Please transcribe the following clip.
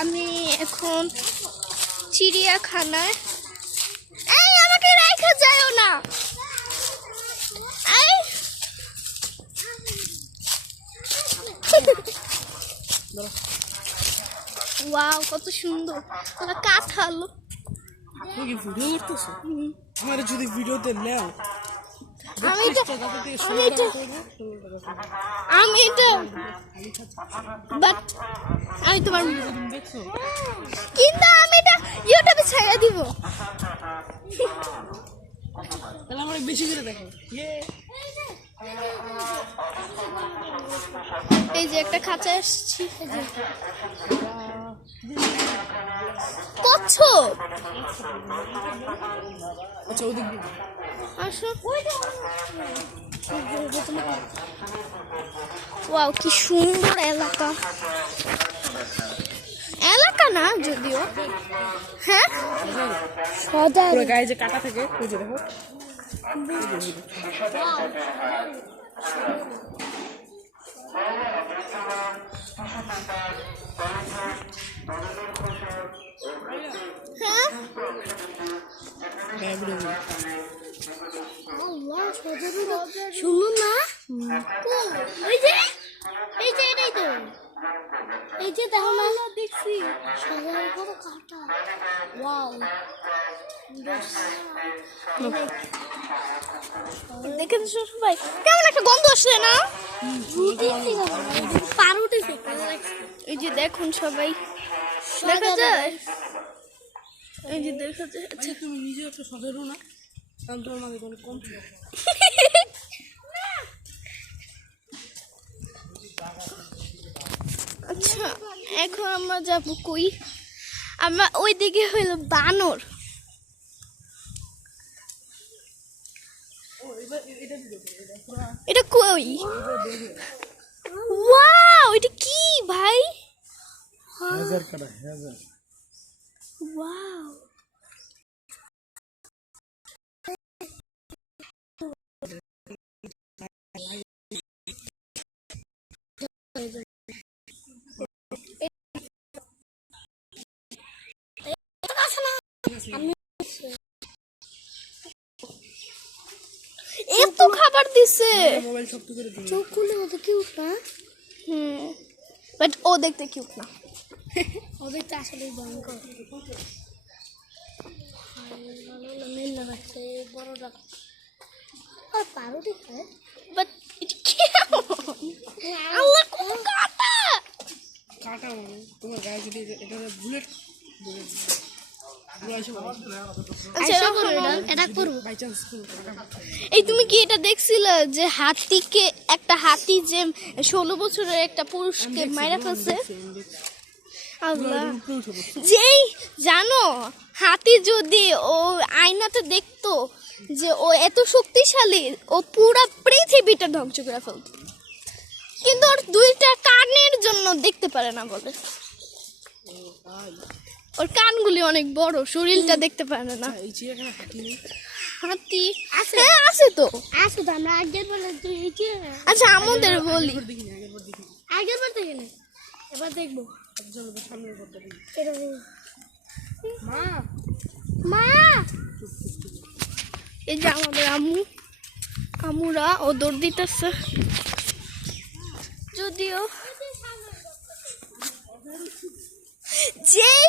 আমি এখন চিড়িয়াখানায়। এই আমাকে রাখা যায়ও না। এই ওয়াও কত সুন্দর কাঁঠাল। তুমি কি ভিডিও করতেছো? আমার যদি ভিডিওতে নাও আমি তোমার কিন্তু আমি এটা ইউটিউবে ছেড়ে দিব। তাহলে আমার বেশি করে দেখো। এই যে একটা খাঁচা এসেছি। কচ্ছপ। আচ্ছা ওদিক দিয়ে আসো। ওয়াও কি সুন্দর এলাকা। এলাকা না যদিও, হ্যাঁ সদা পুরো গায়ে যে কাটা থাকে ওই যে দেখো। হ্যাঁ শুনুন না, এই যে এটাই তো, এই যে দেখো না দেখছি সবাই কত কাটা। ওয়াও দেখেন সবাই কেমন একটা গন্ধ আসছে না? এই যে দেখুন সবাই দেখা যায়, এই যে দেখা যায়। আচ্ছা তুমি নিজে একটু সজারু না, কারণ তোমার মাঝে অনেক কম ছিল। আচ্ছা এখন আমরা যাবো কই? আমরা ওই দিকে হইল বানর। এটা কই? ওয়াও এটা কি ভাই? হাজার কাটা হাজার। ওয়াও এত খাবার দিছে। মোবাইল শক্ত করে দিই। চোখ খুলে ওদের কিউট না? বাট ও দেখতে কিউট না। ও দেখতে আসলে ভয়ঙ্কর। বড়টা আর পারোটি খায়, বাট এটা কেমন? আল্লাহ কত কাটা কাটা মানে তোমার গায়ে যদি এটা বুলেট বুলেট এই তুমি কি এটা দেখছিলে যে হাতিকে, একটা হাতি যে 16 বছরের একটা পুরুষকে মাইরা ফেলছে? আল্লাহ যেই জানো হাতি যদি ও আয়নাতে দেখতো যে ও এত শক্তিশালী, ও পুরা পৃথিবীটা ধ্বংস করে ফেলতো, কিন্তু ওর দুইটা কানের জন্য দেখতে পারে না বলে। ওর কানগুলি অনেক বড়, শরীরটা দেখতে পারে না। হাতি হ্যাঁ আছে তো, আছে তো। আমরা আগের বার আচ্ছা আমাদের বলি আগের বার দেখি না, এবার দেখবো। মা মা এই যে আমাদের আমুরা ও দৌড় দিতেছে, যদিও যেই